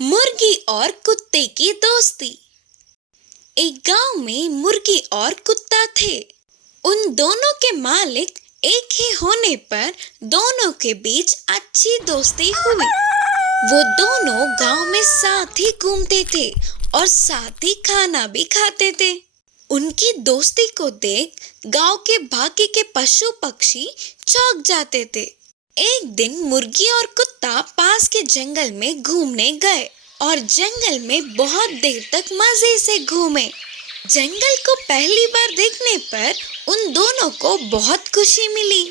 मुर्गी और कुत्ते की दोस्ती। एक गांव में मुर्गी और कुत्ता थे। उन दोनों के मालिक एक ही होने पर दोनों के बीच अच्छी दोस्ती हुई। वो दोनों गांव में साथ ही घूमते थे और साथ ही खाना भी खाते थे। उनकी दोस्ती को देख गांव के बाकी के पशु पक्षी चौंक जाते थे। एक दिन मुर्गी और कुत्ता पास के जंगल में घूमने गए और जंगल में बहुत देर तक मजे से घूमे। जंगल को पहली बार देखने पर उन दोनों को बहुत खुशी मिली।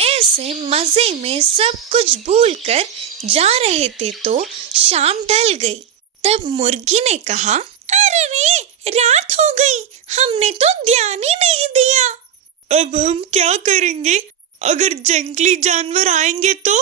ऐसे मजे में सब कुछ भूलकर जा रहे थे तो शाम ढल गई। तब मुर्गी ने कहा, अरे रे, रात हो गई, हमने तो ध्यान ही नहीं दिया। अब हम क्या करेंगे? अगर जंगली जानवर आएंगे तो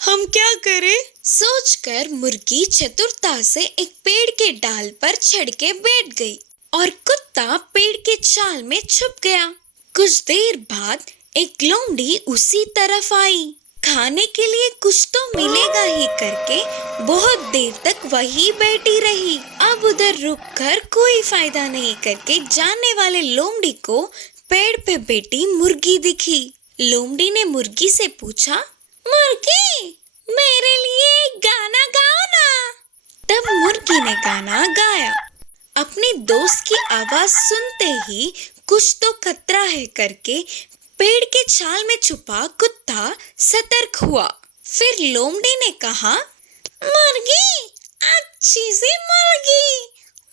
हम क्या करें? सोचकर मुर्गी चतुरता से एक पेड़ के डाल पर चढ़ के बैठ गई और कुत्ता पेड़ के छाल में छुप गया। कुछ देर बाद एक लोमड़ी उसी तरफ आई। खाने के लिए कुछ तो मिलेगा ही करके बहुत देर तक वही बैठी रही। अब उधर रुककर कोई फायदा नहीं करके जाने वाले लोमड़ी को पेड़ पे बैठी मुर्गी दिखी। लोमड़ी ने मुर्गी से पूछा, मुर्गी, मेरे लिए एक गाना गाओ ना। तब मुर्गी ने गाना गाया। अपनी दोस्त की आवाज सुनते ही कुछ तो खतरा है करके पेड़ के छाल में छुपा कुत्ता सतर्क हुआ। फिर लोमड़ी ने कहा, मुर्गी, अच्छी सी मुर्गी,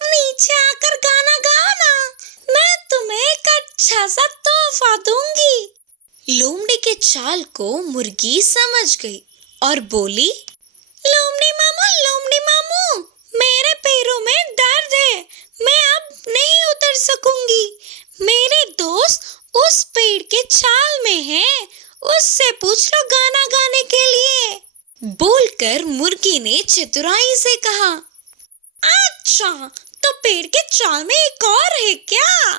नीचे आकर गाना गाओ ना, मैं तुम्हें एक अच्छा सा तोहफा दूंगी। लोमड़ी के चाल को मुर्गी समझ गई और बोली, लोमड़ी मामू, मेरे पैरों में दर्द है, मैं अब नहीं उतर सकूंगी। मेरे दोस्त उस पेड़ के छाल में है, उससे पूछ लो गाना गाने के लिए। बोलकर मुर्गी ने चतुराई से कहा, अच्छा, तो पेड़ के छाल में एक और है क्या?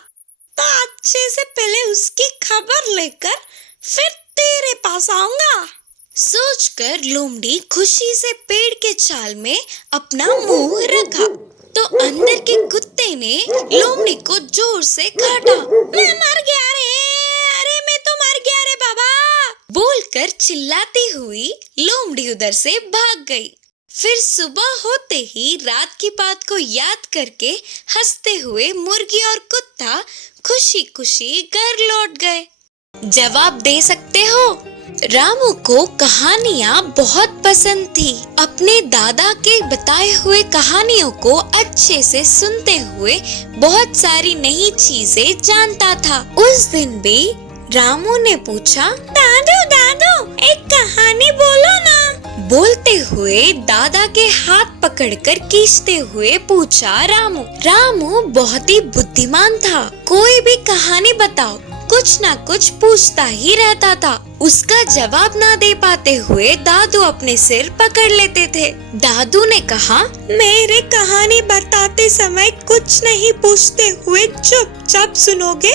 तो अच्छे से पहले उसकी खबर लेकर फिर तेरे पास आऊंगा। सोचकर लोमड़ी खुशी से पेड़ के छाल में अपना मुंह रखा तो अंदर के कुत्ते ने लोमड़ी को जोर से काटा। मैं मर गया रे, अरे मैं तो मर गया रे बाबा, बोलकर चिल्लाती हुई लोमड़ी उधर से भाग गई। फिर सुबह होते ही रात की बात को याद करके हंसते हुए मुर्गी और कुत्ता खुशी खुशी घर लौट गए। जवाब दे सकते हो? रामू को कहानियाँ बहुत पसंद थी। अपने दादा के बताए हुए कहानियों को अच्छे से सुनते हुए बहुत सारी नई चीजें जानता था। उस दिन भी रामू ने पूछा, दादू, एक कहानी बोलो ना। बोलते हुए दादा के हाथ पकड़कर खींचते हुए पूछा रामू। रामू बहुत ही बुद्धिमान था। कोई भी कहानी बताओ, कुछ ना कुछ पूछता ही रहता था। उसका जवाब ना दे पाते हुए दादू अपने सिर पकड़ लेते थे। दादू ने कहा, मेरे कहानी बताते समय कुछ नहीं पूछते हुए चुपचाप सुनोगे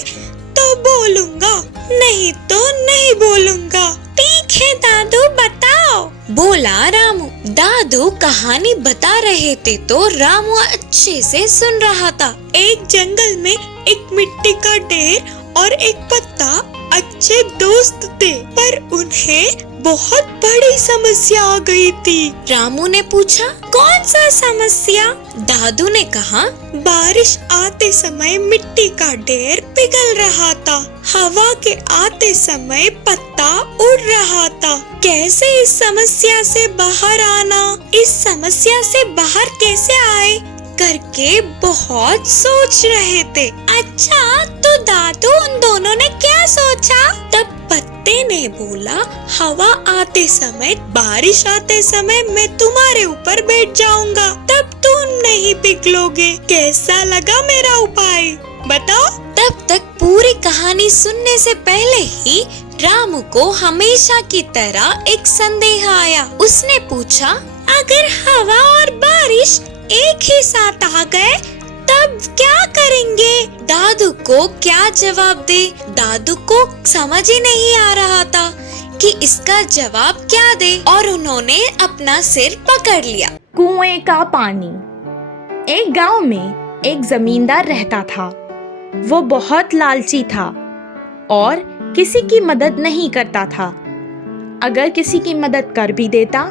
तो बोलूंगा, नहीं तो नहीं बोलूंगा। ठीक है दादू, बताओ, बोला रामू। दादू कहानी बता रहे थे तो रामू अच्छे से सुन रहा था। एक जंगल में एक मिट्टी का ढेर और एक पत्ता अच्छे दोस्त थे, पर उन्हें बहुत बड़ी समस्या आ गई थी। रामू ने पूछा, कौन सा समस्या? दादू ने कहा, बारिश आते समय मिट्टी का ढेर पिघल रहा था, हवा के आते समय पत्ता उड़ रहा था। कैसे इस समस्या से बाहर आना, इस समस्या से बाहर कैसे आए करके बहुत सोच रहे थे। अच्छा, तो दादू उन दोनों ने क्या सोचा? तब पत्ते ने बोला, हवा आते समय, बारिश आते समय मैं तुम्हारे ऊपर बैठ जाऊंगा, तब तुम नहीं पिघलोगे। कैसा लगा मेरा उपाय, बताओ? तब तक पूरी कहानी सुनने से पहले ही रामू को हमेशा की तरह एक संदेह आया। उसने पूछा, अगर हवा और बारिश एक ही साथ आ गए तब क्या करेंगे? दादू को क्या जवाब दे? दादू को समझ ही नहीं आ रहा था कि इसका जवाब क्या दे और उन्होंने अपना सिर पकड़ लिया। कुएं का पानी। एक गांव में एक जमींदार रहता था। वो बहुत लालची था और किसी की मदद नहीं करता था। अगर किसी की मदद कर भी देता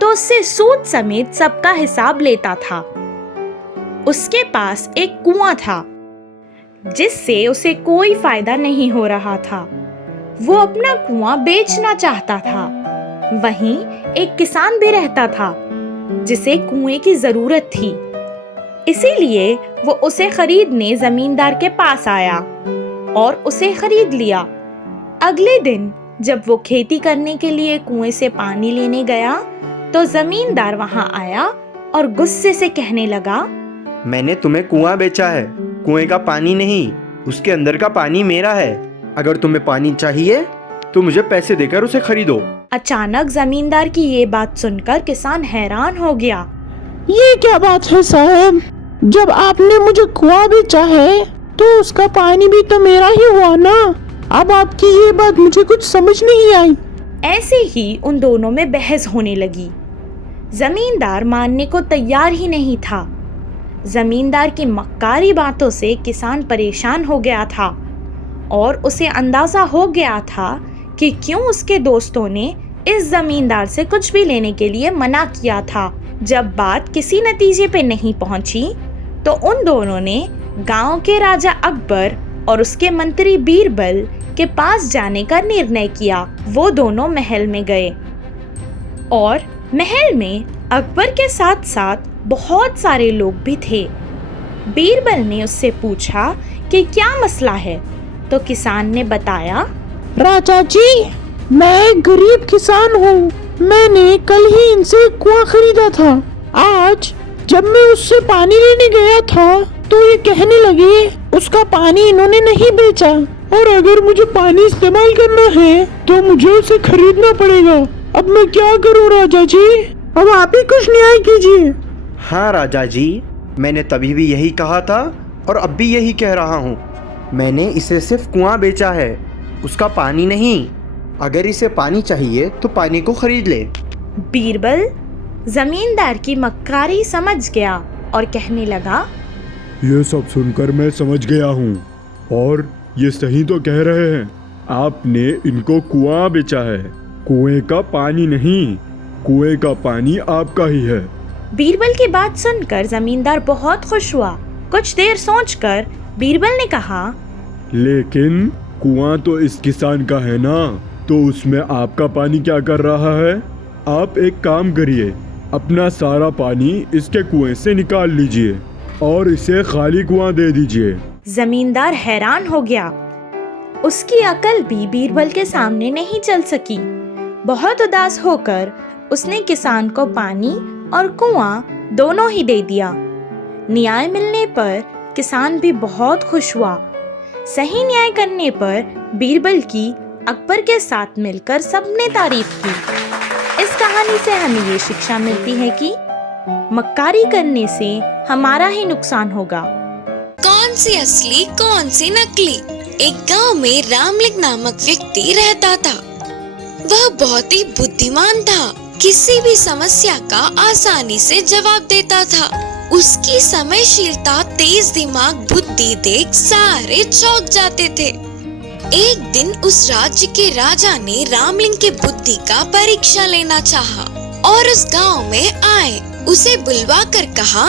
तो उससे सूद समेत सबका हिसाब लेता था। उसके पास एक कुआं था जिससे उसे कोई फायदा नहीं हो रहा था। वो अपना कुआं बेचना चाहता था। वहीं एक किसान भी रहता था जिसे कुएं की जरूरत थी। इसीलिए वो उसे खरीदने जमींदार के पास आया और उसे खरीद लिया। अगले दिन जब वो खेती करने के लिए कुएं से पानी लेने गया तो जमींदार वहां आया और गुस्से से कहने लगा, मैंने तुम्हें कुआं बेचा है, कुएं का पानी नहीं, उसके अंदर का पानी मेरा है। अगर तुम्हें पानी चाहिए तो मुझे पैसे देकर उसे खरीदो। अचानक जमींदार की ये बात सुनकर किसान हैरान हो गया। ये क्या बात है साहब, जब आपने मुझे कुआं बेचा है तो उसका पानी भी तो मेरा ही हुआ ना। अब आपकी ये बात मुझे कुछ समझ नहीं आई। ऐसे ही उन दोनों में बहस होने लगी। जमींदार मानने को तैयार ही नहीं था। जमींदार की मक्कारी बातों से किसान परेशान हो गया था और उसे अंदाजा हो गया था कि क्यों उसके दोस्तों ने इस जमींदार से कुछ भी लेने के लिए मना किया था। जब बात किसी नतीजे पे नहीं पहुंची तो उन दोनों ने गांव के राजा अकबर और उसके मंत्री बीरबल के पास जाने का निर्णय किया। वो दोनों महल में गए और महल में अकबर के साथ साथ बहुत सारे लोग भी थे। बीरबल ने उससे पूछा कि क्या मसला है, तो किसान ने बताया, राजा जी, मैं एक गरीब किसान हूँ। मैंने कल ही इनसे एक कुआं खरीदा था। आज जब मैं उससे पानी लेने गया था तो ये कहने लगे उसका पानी इन्होंने नहीं बेचा और अगर मुझे पानी इस्तेमाल करना है तो मुझे उसे खरीदना पड़ेगा। अब मैं क्या करूँ राजा जी, अब आप ही कुछ न्याय कीजिए। हाँ राजा जी, मैंने तभी भी यही कहा था और अब भी यही कह रहा हूँ। मैंने इसे सिर्फ कुआं बेचा है, उसका पानी नहीं। अगर इसे पानी चाहिए तो पानी को खरीद ले। बीरबल जमींदार की मक्कारी समझ गया और कहने लगा, ये सब सुनकर मैं समझ गया हूँ और ये सही तो कह रहे हैं। आपने इनको कुआं बेचा है, कुएं का पानी नहीं। कुएं का पानी आपका ही है। बीरबल की बात सुनकर जमींदार बहुत खुश हुआ। कुछ देर सोचकर बीरबल ने कहा, लेकिन कुआं तो इस किसान का है ना, तो उसमें आपका पानी क्या कर रहा है? आप एक काम करिए, अपना सारा पानी इसके कुएं से निकाल लीजिए और इसे खाली कुआं दे दीजिए। जमींदार हैरान हो गया। उसकी अकल भी बीरबल के सामने नहीं चल सकी। बहुत उदास होकर उसने किसान को पानी और कुआं दोनों ही दे दिया। न्याय मिलने पर किसान भी बहुत खुश हुआ। सही न्याय करने पर बीरबल की अकबर के साथ मिलकर सबने तारीफ की। इस कहानी से हमें ये शिक्षा मिलती है कि मक्कारी करने से हमारा ही नुकसान होगा। कौन सी असली कौन सी नकली। एक गांव में रामलिंग नामक व्यक्ति रहता था। वह बहुत ही बुद्धिमान था। किसी भी समस्या का आसानी से जवाब देता था। उसकी समयशीलता, तेज दिमाग, बुद्धि देख सारे चौंक जाते थे। एक दिन उस राज्य के राजा ने रामलिंग के बुद्धि का परीक्षा लेना चाहा और उस गांव में आए। उसे बुलवा कर कहा,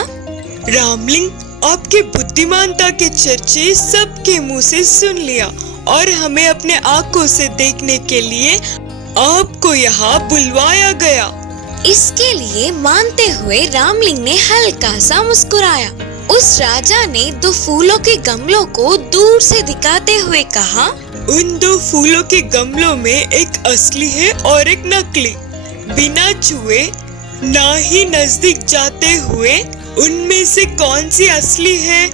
रामलिंग, आपके बुद्धिमानता के चर्चे सबके मुंह से सुन लिया और हमें अपने आंखों से देखने के लिए आपको यहाँ बुलवाया गया। इसके लिए मानते हुए रामलिंग ने हल्का सा मुस्कुराया। उस राजा ने 2 फूलों के गमलों को दूर से दिखाते हुए कहा, उन 2 फूलों के गमलों में एक असली है और एक नकली। बिना छुए, ना ही नजदीक जाते हुए उनमें से कौन सी असली है,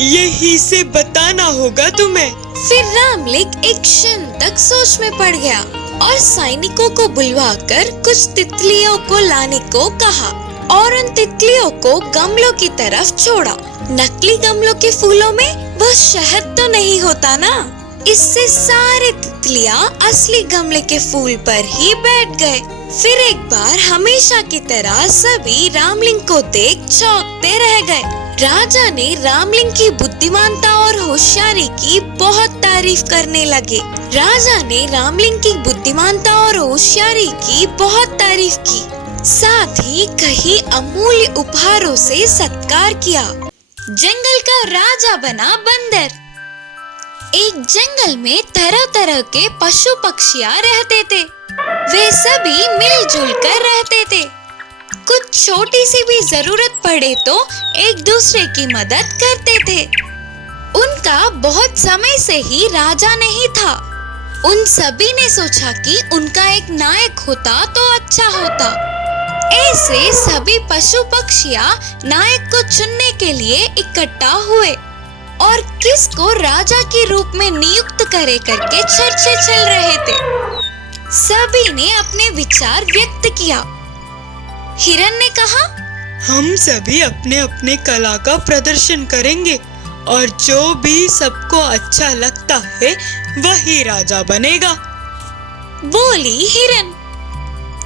यही से बताना होगा तुम्हें। फिर रामलिंग एक क्षण तक सोच में पड़ गया और सैनिकों को बुलवाकर कुछ तितलियों को लाने को कहा और उन तितलियों को गमलों की तरफ छोड़ा। नकली गमलों के फूलों में वह शहद तो नहीं होता ना। इससे सारे तितलियां असली गमले के फूल पर ही बैठ गए। फिर एक बार हमेशा की तरह सभी रामलिंग को देख चौंकते रह गए। राजा ने रामलिंग की बुद्धिमानता और होशियारी की बहुत तारीफ करने लगे। राजा ने रामलिंग की बुद्धिमानता और होशियारी की बहुत तारीफ की, साथ ही कई अमूल्य उपहारों से सत्कार किया। जंगल का राजा बना बंदर। एक जंगल में तरह तरह के पशु पक्षियाँ रहते थे। वे सभी मिलजुल कर रहते थे। कुछ छोटी सी भी जरूरत पड़े तो एक दूसरे की मदद करते थे। उनका बहुत समय से ही राजा नहीं था। उन सभी ने सोचा कि उनका एक नायक होता तो अच्छा होता। ऐसे सभी पशु पक्षियाँ नायक को चुनने के लिए इकट्ठा हुए और किसको राजा के रूप में नियुक्त करे करके चर्चे चल रहे थे। सभी ने अपने विचार व्यक्त किया। हिरन ने कहा, हम सभी अपने अपने कला का प्रदर्शन करेंगे और जो भी सबको अच्छा लगता है वही राजा बनेगा। बोली हिरन।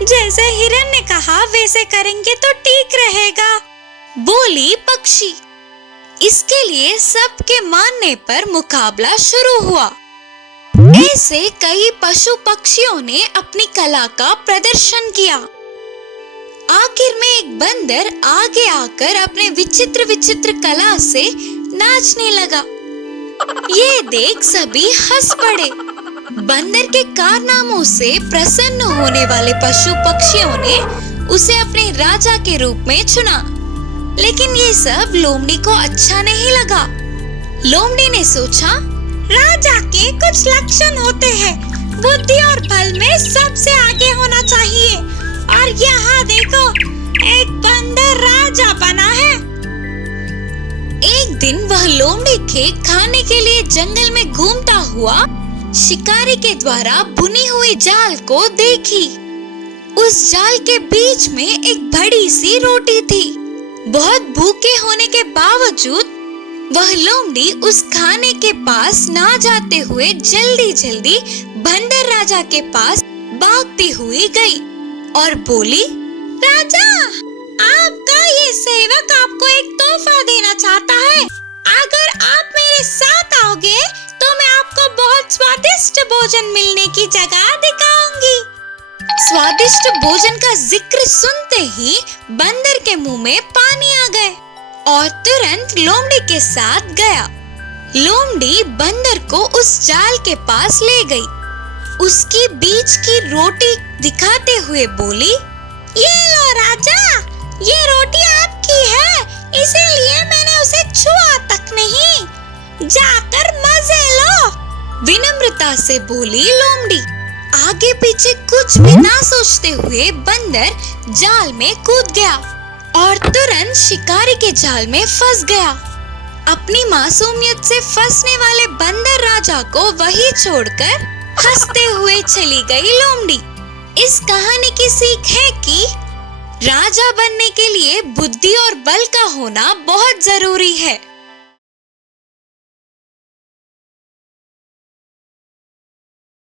जैसे हिरन ने कहा वैसे करेंगे तो ठीक रहेगा। बोली पक्षी। इसके लिए सबके मानने पर मुकाबला शुरू हुआ। ऐसे कई पशु पक्षियों ने अपनी कला का प्रदर्शन किया। आखिर में एक बंदर आगे आकर अपने विचित्र विचित्र कला से नाचने लगा। ये देख सभी हंस पड़े। बंदर के कारनामों से प्रसन्न होने वाले पशु पक्षियों ने उसे अपने राजा के रूप में चुना। लेकिन ये सब लोमड़ी को अच्छा नहीं लगा। लोमड़ी ने सोचा, राजा के कुछ लक्षण होते हैं, बुद्धि और बल में सबसे आगे होना चाहिए, और यहाँ देखो एक बंदर राजा बना है। एक दिन वह लोमड़ी के खाने के लिए जंगल में घूमता हुआ शिकारी के द्वारा बुनी हुई जाल को देखी। उस जाल के बीच में एक बड़ी सी रोटी थी। बहुत भूखे होने के बावजूद वह लोमड़ी उस खाने के पास ना जाते हुए जल्दी जल्दी बंदर राजा के पास भागती हुई गई और बोली, राजा, आपका ये सेवक आपको एक तोहफा देना चाहता है। अगर आप मेरे साथ आओगे तो मैं आपको बहुत स्वादिष्ट भोजन मिलने की जगह दिखाऊंगी। स्वादिष्ट भोजन का जिक्र सुनते ही बंदर के मुंह में पानी आ गए और तुरंत लोमड़ी के साथ गया। लोमड़ी बंदर को उस जाल के पास ले गई। उसकी बीच की रोटी दिखाते हुए बोली, ये लो राजा, ये रोटी आपकी है, इसीलिए मैंने उसे छुआ तक नहीं। जाकर मजे लो। विनम्रता से बोली लोमड़ी। आगे पीछे कुछ भी ना सोचते हुए बंदर जाल में कूद गया और तुरंत शिकारी के जाल में फंस गया। अपनी मासूमियत से फंसने वाले बंदर राजा को वही छोड़कर हंसते हुए चली गई लोमड़ी। इस कहानी की सीख है कि राजा बनने के लिए बुद्धि और बल का होना बहुत जरूरी है।